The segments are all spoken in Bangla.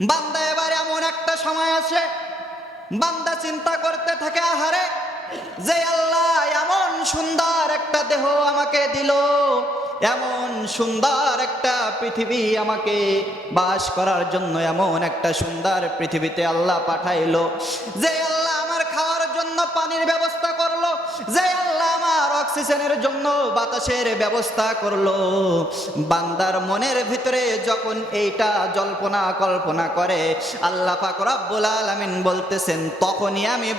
বান্দা এবার এমন একটা সময় আছে, বান্দা চিন্তা করতে থাকে, আহারে যে আল্লাহ এমন সুন্দর একটা দেহ আমাকে দিল, এমন সুন্দর একটা পৃথিবী আমাকে বাস করার জন্য এমন একটা সুন্দর পৃথিবীতে আল্লাহ পাঠাইলো, যে আল্লাহ আমার খাওয়ার জন্য পানির ব্যবস্থা করলো, যে আল্লাহ আমার অক্সিজেনের জন্য বাতাসের ব্যবস্থা করলো। বান্দার মনের ভিতরে যখন এইটা জল্পনা কল্পনা করে, আল্লাহ পাক রব্বুল আলামিন বলতেছেন, তখনই আমি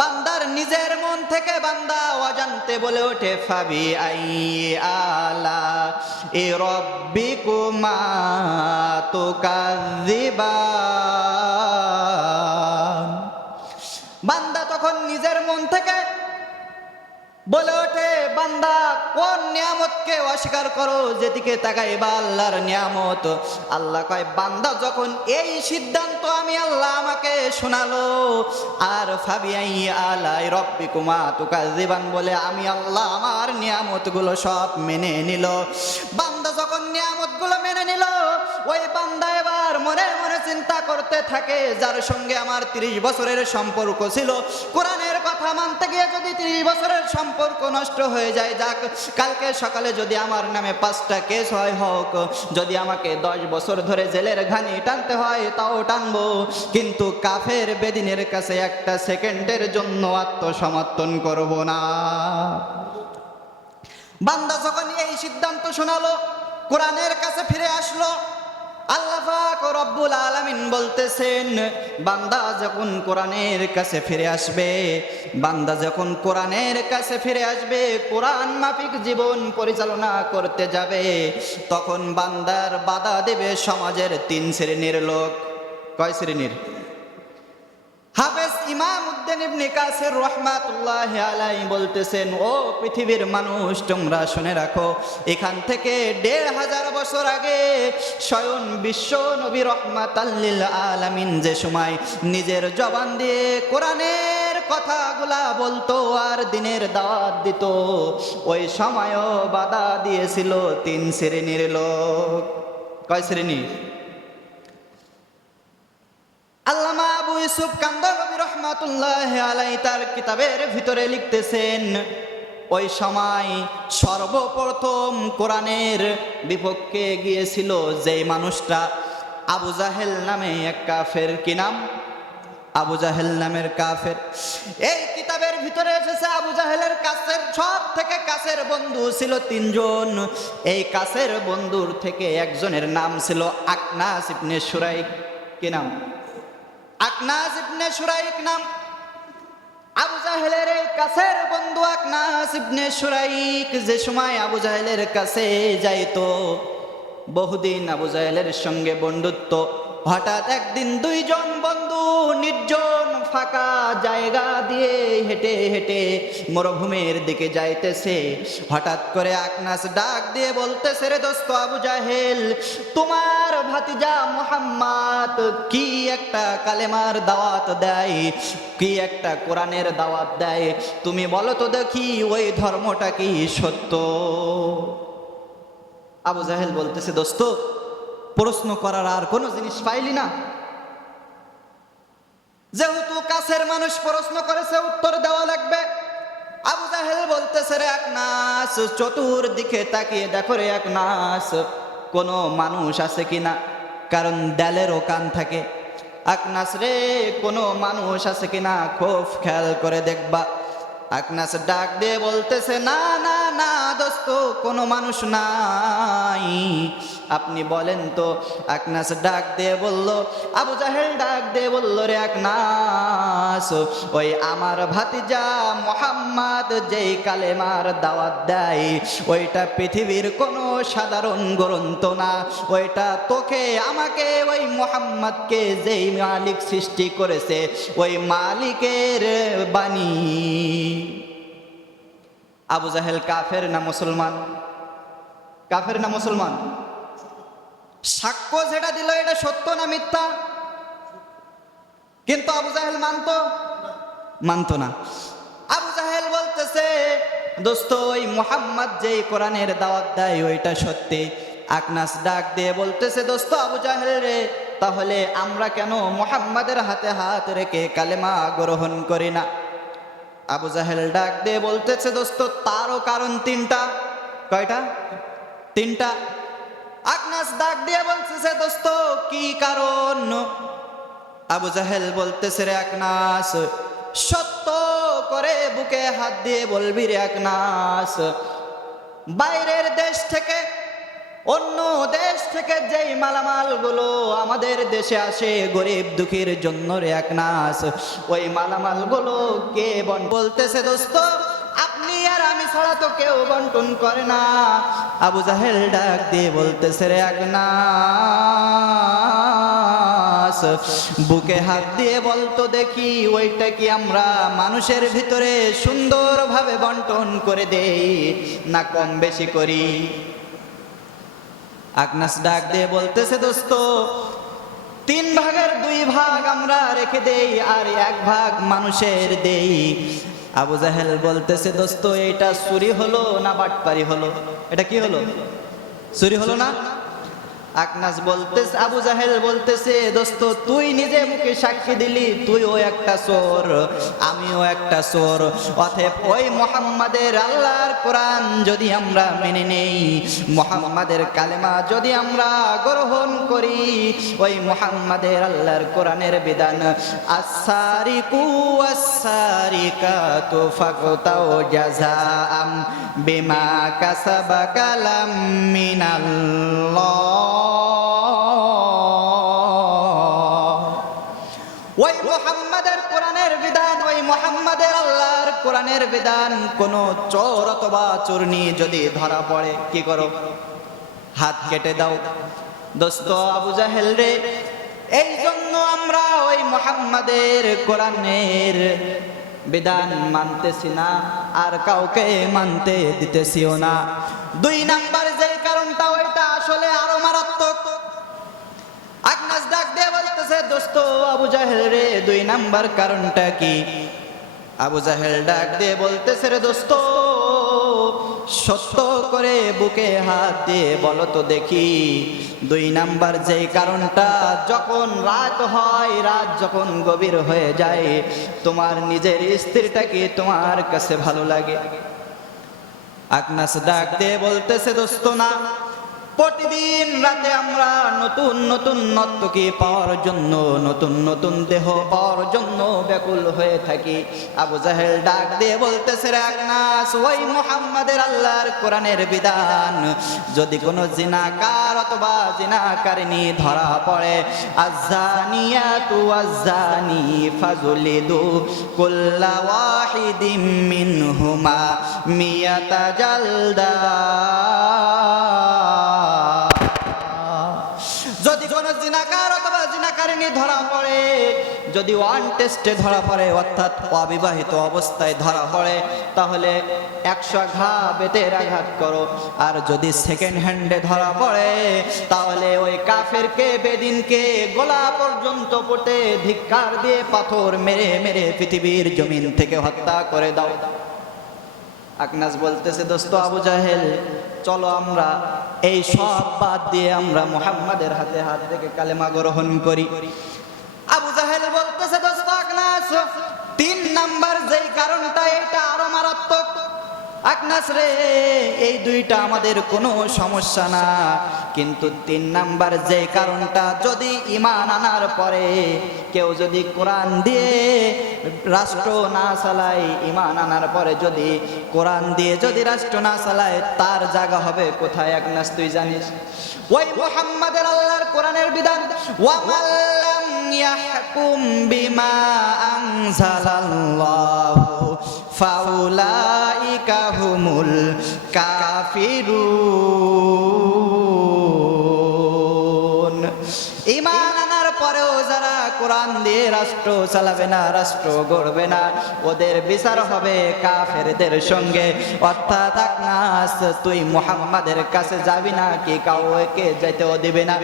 বান্দার নিজের মন থেকে বান্দা অজান্তে বলে ওঠে, ফাবি আই আলা এ রব্বিকুমা তুকাযিবান। বান্দা তখন নিজের মন থেকে বলে ওঠে, বান্দা কোন নিয়ামতকে অস্বীকার করো, যেদিকে তাকাইবা আল্লাহর নিয়ামত। আল্লাহ কয়, বান্দা যখন এই সিদ্ধান্ত আমি আল্লাহ আমাকে শোনালো, আর ফাবিআই আলাই রব্বিকুমা তুকাযিবান বলে আমি আল্লাহ আমার নিয়ামতগুলো সব মেনে নিল। বান্দা যখন নিয়ামতগুলো মেনে নিল, ওই বান্দা এবার মনে মনে চিন্তা করতে থাকে, যার সঙ্গে আমার 30 বছরের সম্পর্ক ছিল, কোরআনের কথা মানতে গিয়ে যদি 30 বছরের সম্পর্ক নষ্ট হয়ে যায়, যাক, কালকে সকালে যদি আমার নামে 5টা কেস হয় হোক, যদি আমাকে 10 বছর ধরে জেলের ঘানি টানতে হয় তাও টানবো, কিন্তু কাফের বেদিনের কাছে একটা সেকেন্ডের জন্য আত্মসমর্পণ করব না। বান্দা যখন এই সিদ্ধান্ত শোনালো, কোরআনের কাছে ফিরে আসলো, আল্লাহ পাক রব্বুল আলামিন বলতেছেন, বান্দা যখন কোরআনের কাছে ফিরে আসবে, বান্দা যখন কোরআনের কাছে ফিরে আসবে, কোরআন মাফিক জীবন পরিচালনা করতে যাবে, তখন বান্দার বাধা দেবে সমাজের 3 শ্রেণীর লোক। কয় শ্রেণীর? হাফেজ ইমাম উদ্দিন ইবনে কাসির রাহমাতুল্লাহি আলাইহি বলতেছেন, ও পৃথিবীর মানুষ, তোমরা শুনে রাখো, এখান থেকে 1500 বছর আগে স্বয়ং বিশ্ব নবী রাহমাতাল লিল আলামিন যে সময় নিজের জবান দিয়ে কোরআনের কথাগুলা বলতো আর দ্বীনের দাওয়াত দিত, ওই সময়ও বাধা দিয়েছিল 3 শ্রেণীর লোক। কয় শ্রেণী? আল্লামা আবু ইউসুফ কান্দলবী রহমাতুল্লাহি আলাইহি তার কিতাবের ভিতরে লিখতেছেন, ওই সময় সর্বপ্রথম কোরআনের বিপক্ষে গিয়েছিল যেই মানুষটা, আবু জাহেল নামে এক কাফের। কি নাম? আবু জাহেল নামের কাফের। এই কিতাবের ভিতরে এসেছে, আবু জাহেলের কাছের সব থেকে কাছের বন্ধু ছিল 3 জন। এই কাছের বন্ধুর থেকে একজনের নাম ছিল আকনাস ইবনে শুরাইক। কি নাম? আকনাস ইবনে শুরাইক নাম। আবু জাহেলের এই কাছের বন্ধু আকনাস ইবনে শুরাইক যে সময় আবু জাহেলের কাছে যাইতো, বহুদিন আবু জাহেলের সঙ্গে বন্ধুত্ব, হঠাৎ একদিন 2 জন বন্ধু নির্জন ফাঁকা জায়গা দিয়ে হেঁটে হেঁটে মরুভূমির দিকে যাইতেছে। হঠাৎ করে আকনাস ডাক দিয়ে বলতেছে, রে দোস্ত আবু জাহেল, তোমার ভাতিজা মুহাম্মদ কি একটা কালেমার দাওয়াত দেয়, কি একটা কোরআনের দাওয়াত দেয়, তুমি বলো তো দেখি ওই ধর্মটা কি সত্য? আবু জাহেল বলতেছে, দোস্ত, প্রশ্ন করার আর কোনো জিনিস পাইলি না? যেহেতু কাছের মানুষ প্রশ্ন করেছে, উত্তর দেওয়া লাগবে। আবু জাহেল বলতেছে, রে আকনাস, চতুর্দিকে তাকিয়ে দেখো রে আকনাস, কোনো মানুষ আছে কিনা, কারণ দেলেরও কান থাকে। আকনাস রে, কোনো মানুষ আছে কিনা খুব খেয়াল করে দেখবা। আকনাস ডাক দিয়ে বলতেছে, না না না দোস্ত, কোনো মানুষ নাই, আপনি বলেন তো। আকনাস ডাক দিয়ে বলল, আবু জাহেল ডাক দিয়ে বলল, রে আকনাস, ওই আমার ভাতিজা মুহাম্মদ যেই কালেমার দাওয়াত দেয়, ওইটা পৃথিবীর কোনো সাধারণ গ্রন্থ না, ওইটা তোকে আমাকে ওই মুহাম্মদকে যেই মালিক সৃষ্টি করেছে ওই মালিকের বাণী। আবু জাহেল কাফের না মুসলমান? কাফের না মুসলমান? সাক্ষ্য যেটা দিল এটা সত্য না মিথ্যা? কিন্তু আবু জাহেল মানতো না। আবু জাহেল বলতেছে, দোস্ত, ওই মুহাম্মদ যেই কোরআনের দাওয়াত দেয় ওইটা সত্যি। আকনাস ডাক দিয়ে বলতেছে, দোস্ত আবু জাহেল রে, তাহলে আমরা কেন মুহাম্মাদের হাতে হাত রেখে কালেমা গ্রহণ করি না? আবু জাহেল ডাক দিয়ে বলতেছে, দোস্ত তারও কারণ তিনটা। কয়টা? তিনটা। আকনাস ডাক দিয়ে বলতেছে, দোস্ত কি কারণ? আবু জাহেল বলতেছে, রে আকনাস, সত্য করে বুকে হাত দিয়ে বলবি রে আকনাস, বাইরের দেশ থেকে, অন্য দেশ থেকে যেই মালামাল গুলো আমাদের দেশে আসে গরিব দুঃখীর জন্য রে আকনাস, ওই মালামাল গুলো কে বলতেছে, দোস্ত আপনি আর আমি ছাড়া তো কেউ বন্টন করে না। আবু জাহেল ডাক দিয়ে বলতেছে, রে আকনাস, বুকে হাত দিয়ে বলতো দেখি, ওইটা কি আমরা মানুষের ভিতরে সুন্দরভাবে বন্টন করে দেই না কম বেশি করি? আকনাস ডাক দিয়ে বলতেছে, দোস্ত 3 ভাগের 2 ভাগ আমরা রেখে দেই আর 1 ভাগ মানুষের দেই। আবু জাহেল বলতেছে, দোস্ত এটা চুরি হলো না বাটপারি হলো? এটা কি হলো? চুরি হলো না? আকনাস বলতেছে, আবু জাহেল বলতেছে, দোস্ত তুই নিজে মুখে সাক্ষী দিলি তুইও একটা চোর, আমিও একটা চোর। অতএব ওই মুহাম্মাদের আল্লাহর কোরআন যদি আমরা মেনে নেই, মুহাম্মাদের কালেমা যদি আমরা গ্রহণ করি, ওই মুহাম্মাদের আল্লাহর কোরআনের বিধান, আস-সারিকু ওয়াস-সারিকাতু ফাকতাউ জাযাআম বিমা কাসাবা কালাম মিনাল্লাহ। ওই মুহাম্মাদের কোরআনের বিধান, ওই মুহাম্মাদের আল্লাহর কোরআনের বিধান, কোন চোর অথবা চোরনি যদি ধরা পড়ে কি করো? হাত কেটে দাও। দোস্ত আবু জাহেল রে, এই জন্য আমরা ওই মুহাম্মাদের কোরআনের বিধান মানতেছি না আর কাউকে মানতে দিতেছিও না। 2 নাম্বার যে কারণটা, ওইটা আসলে আরো মারাত্মক। আকনাস ডাক দিয়ে বলতেছে, দোস্ত আবু জাহেল রে, 2 নাম্বার কারণটা কি? আবু জাহেল ডাক দিয়ে বলতেছে, রে দোস্ত সত্য করে বুকে হাত দিয়ে বলো তো দেখি, 2 নাম্বার যেই কারণটা, যখন রাত হয়, রাত যখন গভীর হয়ে যায়, তোমার নিজের স্ত্রীটাকে তোমার কাছে ভালো লাগে? আকনাস ডাক দিয়ে বলতেছে, দোস্ত না, প্রতিদিন রাতে আমরা নতুন নতুন নর্তকী পাওয়ার জন্য, নতুন নতুন দেহ পাওয়ার জন্য ব্যাকুল হয়ে থাকি। আবু জাহেল ডাক দিয়ে বলতেছে, রে আকনাস, ওই মুহাম্মাদের আল্লাহর কোরআনের বিধান যদি কোনো জিনাকার অথবা জিনাকারিনী ধরা পড়ে, আয-যানিয়াতু ওয়াজ-যানি ফাজলিদু কুল্লা ওয়াহিদিম মিনহুমা মিয়াতা জালদা। যদি কোন জিনাকার অথবা জিনাকারিনী ধরা পড়ে, যদি 1 টেস্টে ধরা পড়ে, অর্থাৎ অবিবাহিত অবস্থায় ধরা পড়ে, তাহলে 100 ঘা বেতের আঘাত করো। আর যদি সেকেন্ড হ্যান্ডে ধরা পড়ে, তাহলে ওই কাফেরকে, বেদিনকে গলা পর্যন্ত পড়তে ধিক্কার দিয়ে পাথর মেরে মেরে পৃথিবীর জমিন থেকে হত্যা করে দাও। আকনাস বলতেছে, দোস্ত আবু জাহেল, চলো আমরা এই সব বাদ দিয়ে আমরা মুহাম্মাদের হাতে হাত রেখে কালেমা গ্রহণ করি। আবু জাহেল বলতেছে, দোস্ত আকনাস, 3 নাম্বার যেই কারণটা, এটা আরো মারাত্মক। আকনাস রে, এই 2টা আমাদের কোনো সমস্যা না, কিন্তু 3 নাম্বার যে কারণটা, যদি ঈমান আনার পরে কেউ যদি কোরআন দিয়ে রাষ্ট্র না চালায়, ঈমান আনার পরে যদি কোরআন দিয়ে যদি রাষ্ট্র না চালায়, তার জায়গা হবে কোথায়? আকনাস তুই জানিস? ওই মুহাম্মাদের আল্লাহর কোরআনের বিধান, ওয়া মাল্লাম ইয়াহকুম বিমা আনজালাল্লাহু ফাউলাইকা হুমুল কাফিরুন। ঈমান আনার পরেও যারা কোরআন দিয়ে রাষ্ট্র চালাবে না, রাষ্ট্র গড়বে না, ওদের বিচার হবে কাফেরদের সঙ্গে। অর্থাৎ আকনাস, তুই মুহাম্মাদের কাছে যাবি না, কি কাউকে যেতেও দিবে না।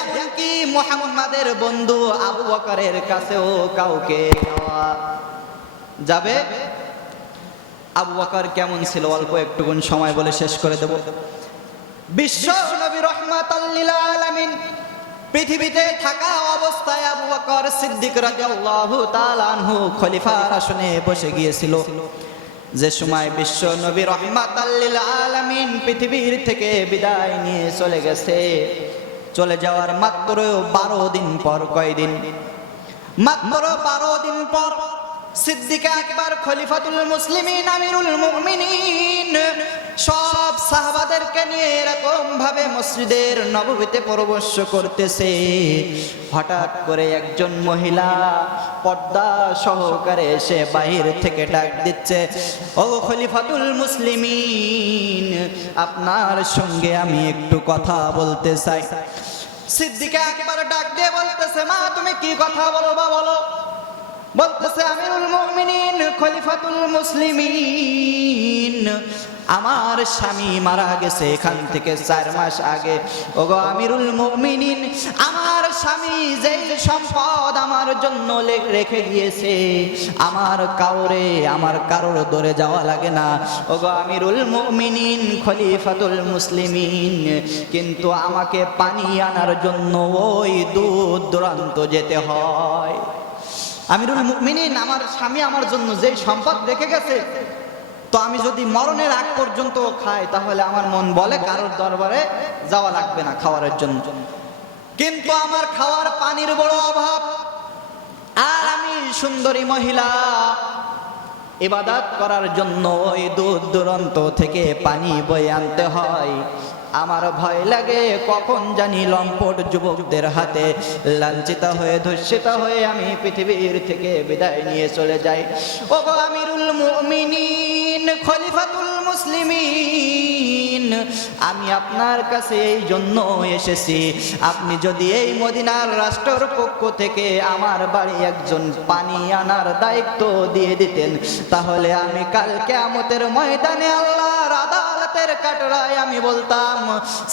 এমনকি মুহাম্মাদের বন্ধু আবু বকরের কাছেও কাউকে যাবে। আবু বকর কেমন ছিল? অল্প একটুকুন সময় বলে শেষ করে দেব। বিশ্ব নবী রাহমাতাল লিল আলামিন পৃথিবীতে থাকা অবস্থায় আবু বকর সিদ্দিক রাদিয়াল্লাহু তাআলা আনহু খলিফার আসনে বসে গিয়েছিল। যে সময় বিশ্ব নবী রাহমাতাল লিল আলামিন পৃথিবীর থেকে বিদায় নিয়ে চলে গেছে, চলে যাওয়ার মাত্র 12 দিন পর, কয়দিন? মাত্র 12 দিন পর সিদ্দিক আকবর খলিফাতুল মুসলিমিন আমিরুল মুমিনিন সব সাহাবাদেরকে নিয়ে এরকম ভাবে মসজিদের নববীতে প্রবেশ করতেছে। হঠাৎ করে একজন মহিলা পর্দা সহকারে এসে বাহির থেকে ডাক দিচ্ছে, ও খলিফাতুল মুসলিমিন, আপনার সঙ্গে আমি একটু কথা বলতে চাই। সিদ্দিক আকবর ডাক দিয়ে বলতেছে, মা তুমি কি কথা বলবা বলো। বলতেছে, আমিরুল মুমিনিন খলিফাতুল মুসলিমিন, আমার স্বামী মারা গেছে এখান থেকে 4 মাস আগে। ওগো আমিরুল মুমিনিন, আমার স্বামী যেই সম্পদ আমার জন্য রেখে গিয়েছে, আমার কারোর দরে যাওয়া লাগে না। ওগো আমিরুল মুমিনিন খলিফাতুল মুসলিমিন, কিন্তু আমাকে পানি আনার জন্য ওই দূর দূরান্ত যেতে হয়। আমিরুল মুমিনিন, আমার স্বামী আমার জন্য যেই সম্পদ রেখে গেছে, তো আমি যদি মরণের আগ পর্যন্ত খাই তাহলে আমার মন বলে কারোর দরবারে যাওয়া লাগবে না খাওয়ার জন্য, কিন্তু আমার খাওয়ার পানির বড় অভাব। আর আমি সুন্দরী মহিলা, ইবাদত করার জন্য ওই দূর দূরান্ত থেকে পানি বয়ে আনতে হয়। আমার ভয় লাগে কখন জানি লম্পট যুবকদের হাতে লাঞ্ছিত হয়ে ধর্ষিত হয়ে আমি পৃথিবীর থেকে বিদায় নিয়ে চলে যাই। ওগো আমিরুল মুমিনিন খলিফাতুল মুসলিমিন, আমি আপনার কাছে এই জন্য এসেছি, আপনি যদি এই মদিনার রাষ্ট্রের পক্ষ থেকে আমার বাড়ি একজন পানি আনার দায়িত্ব দিয়ে দিতেন, তাহলে আমি কাল কিয়ামতের ময়দানে আল্লাহর আদালতের কাঠগড়ায় আমি বলতাম,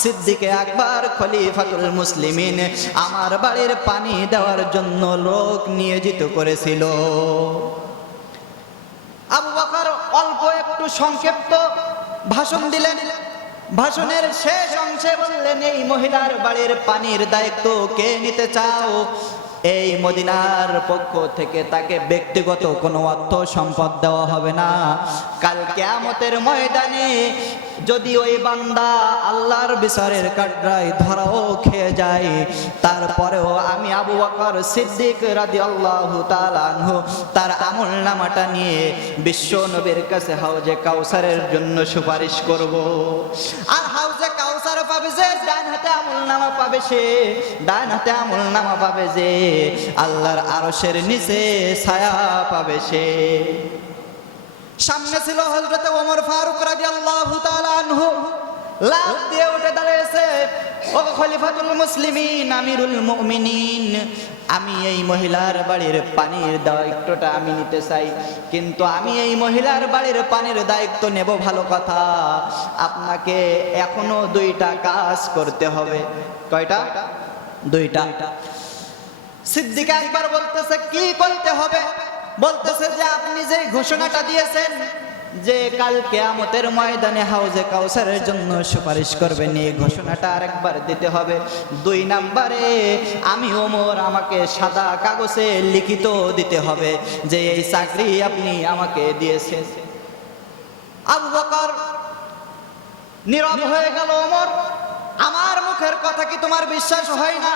সিদ্দিক আকবর খলিফাতুল মুসলিমিন আমার বাড়ির পানি দেওয়ার জন্য লোক নিয়োজিত করেছিল। আবু বকর অল্প একটু সংক্ষিপ্ত ভাষণ দিলেন। ভাষণের শেষ অংশে বললেন, এই মহিলার বাড়ির পানির দায়িত্ব কে নিতে চাও? এই মদিনার পক্ষ থেকে তাকে ব্যক্তিগত কোনো অর্থ সম্পদ দেওয়া হবে না। কাল কিয়ামতের ময়দানে যদি ওই বান্দা আল্লাহর বিচারের কাঠগড়ায় ধরাও খেয়ে যায়, তারপরেও আমি আবু বকর সিদ্দিক রাদিয়াল্লাহু তাআলা আনহু তার আমলনামাটা নিয়ে বিশ্ব নবীর কাছে হাউজে কাউসারের জন্য সুপারিশ করব। আর হাউজে কাউসার পাবে যে, ডান হাতে আমলনামা পাবে সে, ডান হাতে আমলনামা পাবে যে, আল্লাহর আরশের নিচে ছায়া পাবে সে। সামনে ছিল হযরত ওমর ফারুক রাদিয়াল্লাহু তাআলা আনহু, লাফ দিয়ে উঠে দাঁড়িয়েছে, ও খলিফাতুল মুসলিমিন আমিরুল মুমিনিন, আমি এই মহিলার বাড়ির পানির দায়িত্বটা আমি নিতে চাই, কিন্তু আমি এই মহিলার বাড়ির পানির দায়িত্ব নেব ভালো কথা, আপনাকে এখনো 2টা কাজ করতে হবে। কয়টা? 2টা। সিদ্দিক আকবর বলতেছে, কি করতে হবে? বলতেছে যে আপনি যে ঘোষণাটা দিয়েছেন যে কাল কিয়ামতের ময়দানে হাউজে কাউসারের জন্য সুপারিশ করবেন, এই ঘোষণাটা আরেকবার দিতে হবে। 2 নম্বরে আমি ওমর আমাকে সাদা কাগজে লিখিত দিতে হবে যে এই চাকরি আপনি আমাকে দিয়েছেন। আবু বকর নীরব হয়ে গেল। ওমর, আমার মুখের কথা কি তোমার বিশ্বাস হয় না?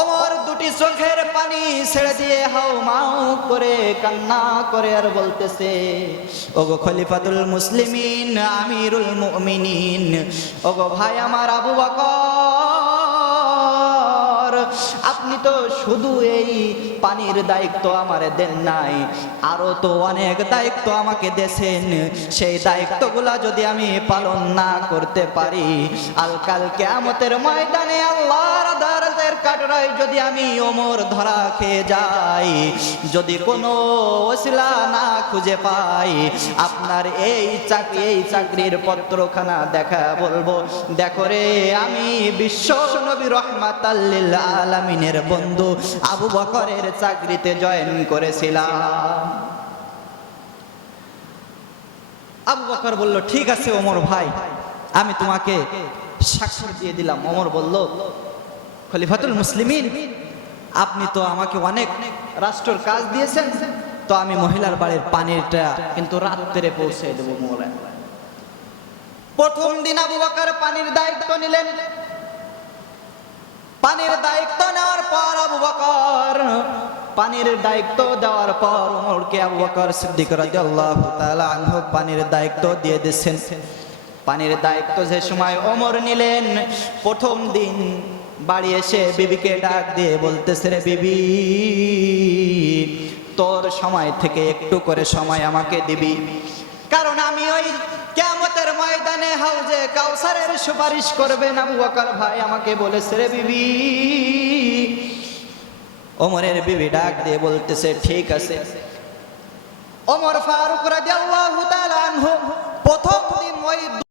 ওমর 2টি চোখের পানি ছেড়ে দিয়ে হাউমাউ করে কান্না করে আর বলতেছে, ওগো খলিফাতুল মুসলিমিন আমিরুল মুমিনিন, ওগো ভাই আমার আবু বকর, আপনি তো শুধু এই পানির দায়িত্ব আমারে দেন নাই, আরো তো অনেক দায়িত্ব আমাকে দেন। সেই দায়িত্বগুলা যদি আমি পালন না করতে পারি, কাল কিয়ামতের ময়দানে আল্লাহর আদালতের কাঠগড়ায় যদি আমি ওমর ধরা খেয়ে যাই, যদি কোনো ওসিলা না খুঁজে পাই, আপনার এই চাকরির পত্রখানা দেখা বলবো, দেখো রে আমি বিশ্ব নবী রাহমাতাল লিল আলামিনের বন্ধু আবু বকরের চাকরিতে জয়েন করেছিলাম। আবু বকর বলল, ঠিক আছে ওমর ভাই, আমি তোমাকে স্বাক্ষর দিয়ে দিলাম। ওমর বলল, খলিফাতুল মুসলিমিন, আপনি তো আমাকে অনেক রাষ্ট্রের কাজ দিয়েছেন, তো আমি মহিলার বাড়ির পানিটা কিন্তু রাত্রে পৌঁছে দেবো মৌলা। প্রথম দিন আবু বকর পানির দায়িত্ব নিলেন। পানির দায়িত্ব নেওয়ার পর আবু বকর পানির দায়িত্ব দেওয়ার পর ওমরকে আবু বকর সিদ্দিক রাদিয়াল্লাহু তাআলা আনহু পানির দায়িত্ব দিয়ে দিয়েছেন। পানির দায়িত্ব যে সময় ওমর নিলেন, প্রথম দিন বাড়ি এসে বিবিকে ডাক দিয়ে বলতেছে, রে বিবি, তোর সময় থেকে একটু করে সময় আমাকে দিবি, কারণ আমি ওই কিয়ামতের ময়দানে হাউজে কাউসারের সুপারিশ করবেন। আবু বকর ভাই আমাকে বলেছে, রে বিবি। ওমরের বিবি ডাক দিয়ে বলতেছে, ঠিক আছে। ওমর ফারুক রাদিয়াল্লাহু তাআলা আনহু প্রথম দিন ওই